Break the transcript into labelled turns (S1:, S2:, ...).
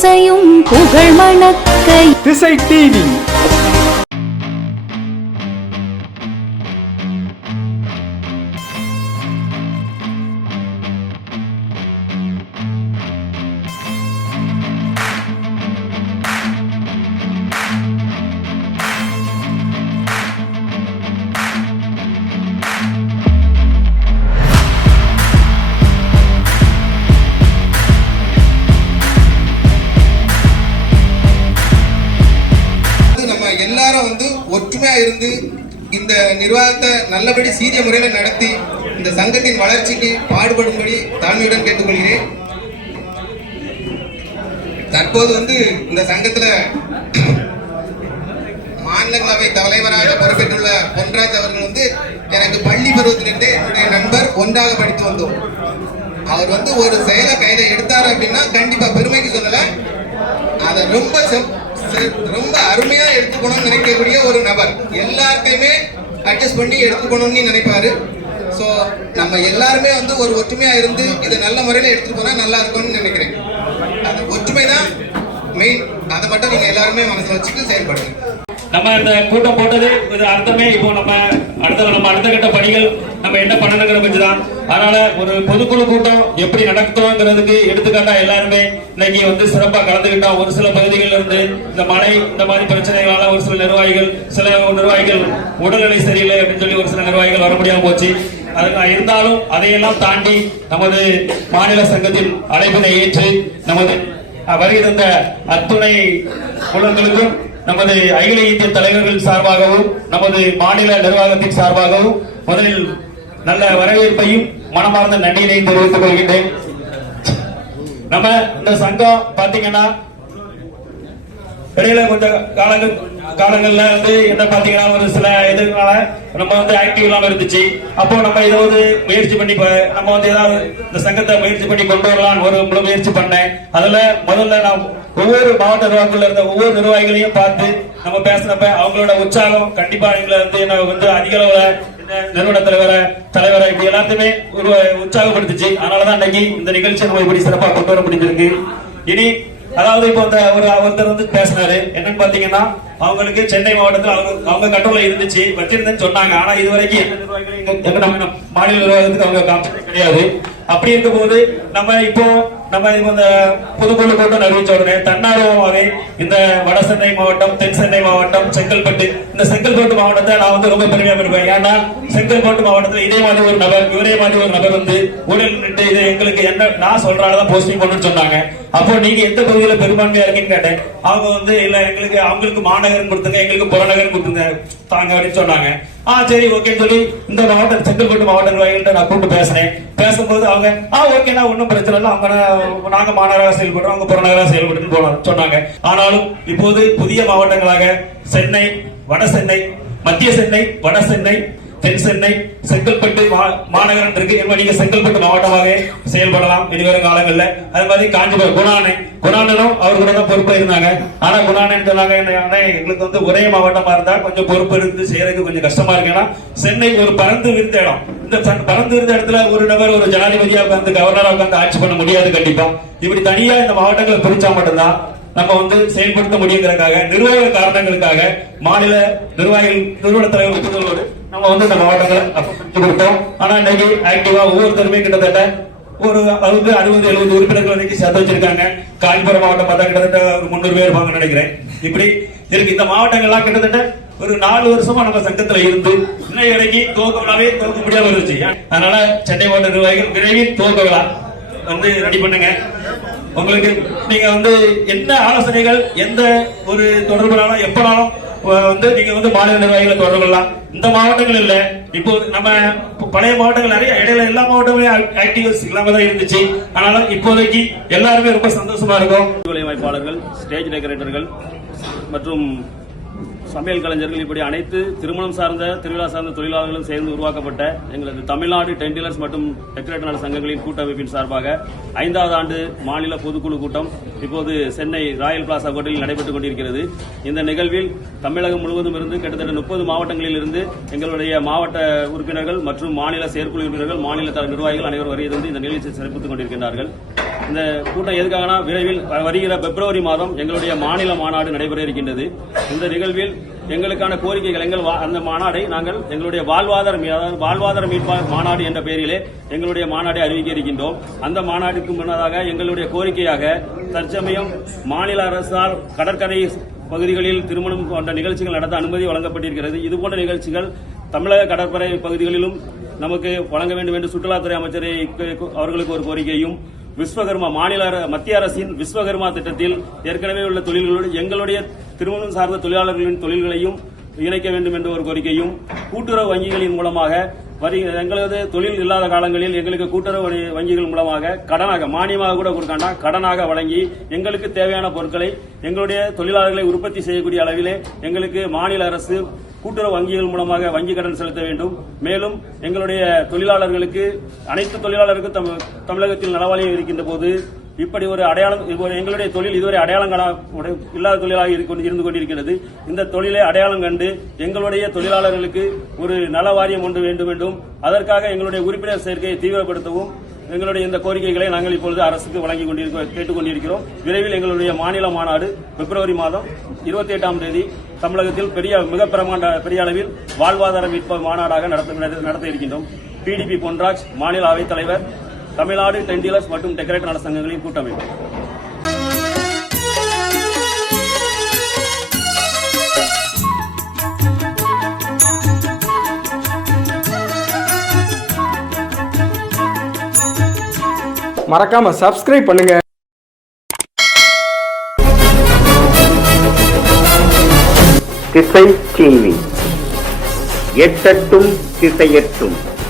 S1: இசையும் புகழ் மணக்கை
S2: திசை டிவி.
S3: வந்து ஒற்றுமையா இருந்து இந்த நிர்வாகத்தை நல்லபடி சீரிய முறையில் நடத்தி இந்த சங்கத்தின் வளர்ச்சிக்கு பாடுபடும்படி தாழ்மையுடன் கேட்டுக்கொள்கிறேன். தற்போது வந்து இந்த சங்கத்துல மாநிலங்களவை தலைவராக பொறுப்பேற்றுள்ள பொன்ராஜ் அவர்கள் வந்து எனக்கு பள்ளி பருவத்திலிருந்தே என்னுடைய நண்பர் ஒன்றாக படித்து வந்தோம். அவர் வந்து ஒரு செயலை கையில எடுத்தாரு அப்படின்னா கண்டிப்பா பெருமைக்கு சொல்லல. அதை ரொம்ப ரொம்ப அருமையா எடுத்துக்கணும்னு நினைக்கக்கூடிய ஒரு நபர். எல்லாத்தையுமே அட்ஜஸ்ட் பண்ணி எடுத்துக்கணும்னு நினைப்பாரு. ஸோ நம்ம எல்லாருமே வந்து ஒரு ஒற்றுமையா இருந்து இதை நல்ல முறையில் எடுத்துட்டு போனா நல்லா இருக்கும்னு நினைக்கிறேன். அது ஒற்றுமை தான் மெயின் அதை மட்டும் நீங்க எல்லாருமே மனசுல வச்சுட்டு செயல்படுங்க.
S4: நம்ம இந்த கூட்டம் போட்டது இது அர்த்தமே. இப்போ நம்ம அடுத்த நம்ம அடுத்த கட்ட பணிகள் நம்ம என்ன பண்ணணுங்கிற பற்றி தான் அதனால ஒரு பொதுக்குழு கூட்டம் எப்படி நடத்துவோங்கிறதுக்கு எடுத்துக்காட்டா எல்லாருமே இன்னைக்கு வந்து சிறப்பா கலந்துகிட்டோம் ஒரு சில பகுதிகளில் இருந்து இந்த மழை இந்த மாதிரி பிரச்சனைகளால ஒரு சில நிர்வாகிகள் சில நிர்வாகிகள் உடல்நிலை சரியில்லை அப்படின்னு சொல்லி ஒரு சில நிர்வாகிகள் வர முடியாம போச்சு. இருந்தாலும் அதையெல்லாம் தாண்டி நமது மாநில சங்கத்தின் அழைப்பினை ஏற்று நமது வருகை தந்த அத்துணை குழந்தைகளுக்கும் நமது அகில இந்திய தலைவர்கள் சார்பாகவும் நமது மாநில நிர்வாகத்தின் சார்பாகவும் முதலில் நல்ல வரவேற்பையும் மனமார்ந்த நன்றியினை தெரிவித்துக் கொள்கின்றேன். நம்ம இந்த சங்கம் பாத்தீங்கன்னா இடையில கொஞ்சம் காலங்கள் காலங்கள்ல வந்து என்ன பாத்தீங்கன்னா ஒரு சில இதுனால நம்ம வந்து ஆக்டிவ் இல்லாம இருந்துச்சு. அப்போ நம்ம ஏதாவது முயற்சி பண்ணி ப- நம்ம வந்து ஏதாவது இந்த சங்கத்தை முயற்சி பண்ணி கொண்டு வரலாம்னு ஒரு முயற்சி பண்ணேன். அதுல முதல்ல நான் ஒவ்வொரு மாவட்ட நிர்வாகத்தில் இருந்த ஒவ்வொரு நிர்வாகிகளையும் பார்த்து நம்ம பேசினப்ப அவங்களோட உற்சாகம் கண்டிப்பா எங்களை வந்து என்ன வந்து அதிக அளவுல நிறுவன தலைவரை தலைவரை இப்படி எல்லாத்தையுமே ஒரு உற்சாகப்படுத்துச்சு. அதனாலதான் இன்னைக்கு இந்த நிகழ்ச்சி நம்ம இப்படி சிறப்பா கொண்டு வர முடிஞ்சிருக்கு. இனி அதாவது இப்போ இந்த ஒரு ஒருத்தர் வந்து பேசினாரு. என்னன்னு பாத்தீங்கன்னா அவங்களுக்கு சென்னை மாவட்டத்தில் அவங்க அவங்க கட்டுரை இருந்துச்சு வச்சிருந்தேன்னு சொன்னாங்க. ஆனா இது வரைக்கும் மாநில நிர்வாகத்துக்கு அவங்க காமிச்சது கிடையாது. அப்படி இருக்கும்போது நம்ம இப்போ நம்ம இந்த புதுக்குழு கூட்டம் அறிவிச்ச உடனே தன்னார்வமாகவே இந்த வட சென்னை மாவட்டம் தென் சென்னை மாவட்டம் செங்கல்பட்டு இந்த செங்கல்பட்டு மாவட்டத்தை நான் வந்து ரொம்ப பெருமையா இருப்பேன் ஏன்னா செங்கல்பட்டு மாவட்டத்தில் இதே மாதிரி ஒரு நபர் இவரே மாதிரி ஒரு நபர் வந்து ஊழல் நின்று இது எங்களுக்கு என்ன நான் சொல்றாலதான் போஸ்டிங் பண்ணணும்னு சொன்னாங்க. அப்போ நீங்க எந்த பகுதியில பெரும்பான்மையா இருக்கீங்கன்னு கேட்டேன். அவங்க வந்து இல்ல எங்களுக்கு அவங்களுக்கு மாநகரம் கொடுத்துங்க எங்களுக்கு புறநகரம் கொடுத்துங்க தாங்க அப்படின்னு சொன்னாங்க. ஆ சரி ஓகேன்னு சொல்லி இந்த மாவட்டம் செங்கல்பட்டு மாவட்டம் நான் கூப்பிட்டு பேசுறேன். பேசும்போது அவங்க ஆ ஓகேண்ணா ஒன்றும் பிரச்சனை இல்லை. அவங்க நாங்க மாநகராக செயல்படுறோம் அவங்க புறநகராக செயல்படுன்னு போன சொன்னாங்க. ஆனாலும் இப்போது புதிய மாவட்டங்களாக சென்னை வட சென்னை மத்திய சென்னை வட சென்னை தென் சென்னை செங்கல்பட்டு மா- மாநகரம் இருக்கு நீங்க செங்கல்பட்டு மாவட்டமாகவே செயல்படலாம் இனி காலங்களில். காலங்கள்ல அது மாதிரி காஞ்சிபுரம் குணானை குணானனும் அவர் கூட தான் பொறுப்பா இருந்தாங்க. ஆனா குணானன் சொன்னாங்க என்ன, எங்களுக்கு வந்து ஒரே மாவட்டமா இருந்தா கொஞ்சம் பொறுப்பு இருந்து செய்யறதுக்கு கொஞ்சம் கஷ்டமா இருக்கு. ஏன்னா சென்னை ஒரு பறந்து விருந்த இடம். இந்த ச- பறந்து விருந்த இடத்துல ஒரு நபர் ஒரு ஜனாதிபதியா உட்காந்து கவர்னரா உட்காந்து ஆட்சி பண்ண முடியாது கண்டிப்பா. இப்படி தனியா இந்த மாவட்டங்களை பிரிச்சா மட்டும்தான் நம்ம வந்து செயல்படுத்த முடியுங்கிறதுக்காக நிர்வாக காரணங்களுக்காக மாநில நிர்வாகிகள் நிறுவன தலைவர் ஒப்புதலோடு நம்ம வந்து இந்த மாவட்டங்களை பிரிச்சு கொடுத்தோம். ஆனா இன்னைக்கு ஆக்டிவா ஒவ்வொருத்தருமே கிட்டத்தட்ட ஒரு அறுபது அறுபது எழுபது உறுப்பினர்கள் வரைக்கும் சேர்த்து வச்சிருக்காங்க. காஞ்சிபுரம் மாவட்டம் பார்த்தா கிட்டத்தட்ட ஒரு முன்னூறு பேர் இருப்பாங்க நினைக்கிறேன். இப்படி இருக்கு. இந்த மாவட்டங்கள்லாம் கிட்டத்தட்ட ஒரு நாலு வருஷமா நம்ம சங்கத்துல இருந்து இன்னைக்கு இறங்கி துவக்கம்னாவே துவக்க முடியாம இருந்துச்சு. அதனால சென்னை மாவட்ட நிர்வாகிகள் விரைவில் துவக்க வந்து ரெடி பண்ணுங்க. உங்களுக்கு நீங்க வந்து என்ன ஆலோசனைகள் எந்த ஒரு தொடர்புனாலும் எப்பனாலும் வந்து நீங்க வந்து மாநில நிர்வாகிகளை தொடர்பு கொள்ளலாம். இந்த மாவட்டங்கள் இல்ல. இப்போ நம்ம பழைய மாவட்டங்கள் நிறைய இடையில எல்லா மாவட்டங்களையும் ஆக்டிவிஸ்ட் இல்லாம தான் இருந்துச்சு. ஆனாலும் இப்போதைக்கு எல்லாருமே ரொம்ப சந்தோஷமா இருக்கும்.
S5: வலையமைப்பாளர்கள் ஸ்டேஜ் டெக்கரேட்டர்கள் மற்றும் சமையல் கலைஞர்கள் இப்படி அனைத்து திருமணம் சார்ந்த திருவிழா சார்ந்த தொழிலாளர்களும் சேர்ந்து உருவாக்கப்பட்ட எங்களது தமிழ்நாடு டென்டிலர்ஸ் மற்றும் டெக்கரேட்டர் சங்கங்களின் கூட்டமைப்பின் சார்பாக ஐந்தாவது ஆண்டு மாநில பொதுக்குழு கூட்டம் இப்போது சென்னை ராயல் பிளாசா ஹோட்டலில் நடைபெற்றுக் கொண்டிருக்கிறது. இந்த நிகழ்வில் தமிழகம் முழுவதும் இருந்து கிட்டத்தட்ட முப்பது மாவட்டங்களில் இருந்து எங்களுடைய மாவட்ட உறுப்பினர்கள் மற்றும் மாநில செயற்குழு உறுப்பினர்கள் மாநில தர நிர்வாகிகள் அனைவரும் வருகிறது இந்த நிகழ்ச்சியை சிறப்பித்துக் கொண்டிருக்கிறார்கள்
S4: இந்த கூட்டம் எதுக்காகனா விரைவில் வருகிற பிப்ரவரி மாதம் எங்களுடைய மாநில மாநாடு நடைபெற இருக்கின்றது. இந்த நிகழ்வில் எங்களுக்கான கோரிக்கைகள் எங்கள் வா- அந்த மாநாடை நாங்கள் எங்களுடைய வாழ்வாதார வாழ்வாதார மீட்பா மாநாடு என்ற பெயரிலே எங்களுடைய மாநாடை அறிவிக்க இருக்கின்றோம். அந்த மாநாட்டுக்கு முன்னதாக எங்களுடைய கோரிக்கையாக தற்சமயம் மாநில அரசால் கடற்கரை பகுதிகளில் திருமணம் போன்ற நிகழ்ச்சிகள் நடத்த அனுமதி வழங்கப்பட்டிருக்கிறது. இதுபோன்ற நிகழ்ச்சிகள் தமிழக கடற்கரை பகுதிகளிலும் நமக்கு வழங்க வேண்டும் என்று சுற்றுலாத்துறை அமைச்சரை அவர்களுக்கு ஒரு கோரிக்கையும் விஸ்வகர்மா மாநில அர- மத்திய அரசின் விஸ்வகர்மா திட்டத்தில் ஏற்கனவே உள்ள தொழில்களோடு எங்களுடைய திருமணம் சார்ந்த தொழிலாளர்களின் தொழில்களையும் இணைக்க வேண்டும் என்ற ஒரு கோரிக்கையும் கூட்டுறவு வங்கிகளின் மூலமாக வரி எங்களது தொழில் இல்லாத காலங்களில் எங்களுக்கு கூட்டுறவு வங்கிகள் மூலமாக கடனாக மானியமாக கூட கொடுக்காண்டா கடனாக வழங்கி எங்களுக்கு தேவையான பொருட்களை எங்களுடைய தொழிலாளர்களை உற்பத்தி செய்யக்கூடிய அளவிலே எங்களுக்கு மாநில அரசு கூட்டுறவு வங்கிகள் மூலமாக வங்கி கடன் செலுத்த வேண்டும். மேலும் எங்களுடைய தொழிலாளர்களுக்கு அனைத்து தொழிலாளருக்கும் தமிழகத்தில் நலவாளியம் இருக்கின்ற போது இப்படி ஒரு அடையாளம் இது ஒரு எங்களுடைய தொழில் இதுவரை அடையாளம் காண இல்லாத தொழிலாக கொண்டு- இருந்து கொண்டிருக்கிறது. இந்த தொழிலை அடையாளம் கண்டு எங்களுடைய தொழிலாளர்களுக்கு ஒரு நல வாரியம் ஒன்று வேண்டும் என்றும் அதற்காக எங்களுடைய உறுப்பினர் சேர்க்கையை தீவிரப்படுத்தவும் எங்களுடைய இந்த கோரிக்கைகளை நாங்கள் இப்பொழுது அரசுக்கு வழங்கி கொண்டிருக்க கேட்டுக் கொண்டிருக்கிறோம். விரைவில் எங்களுடைய மாநில மாநாடு பிப்ரவரி மாதம் இருபத்தி எட்டாம் தேதி தமிழகத்தில் பெரிய மிக பிரமாண்ட பெரிய அளவில் வாழ்வாதார மீட்பு மாநாடாக நடத்த இருக்கின்றோம். பிடிபி பொன்ராஜ் மாநில அவைத் தலைவர் தமிழ்நாடு டென்டிலர்ஸ் மற்றும் டெக்கரேட் நல சங்கங்களின் கூட்டமைப்பு.
S2: மறக்காம சப்ஸ்கிரைப் பண்ணுங்க.
S6: திசை டிவி எட்டட்டும் திசையட்டும்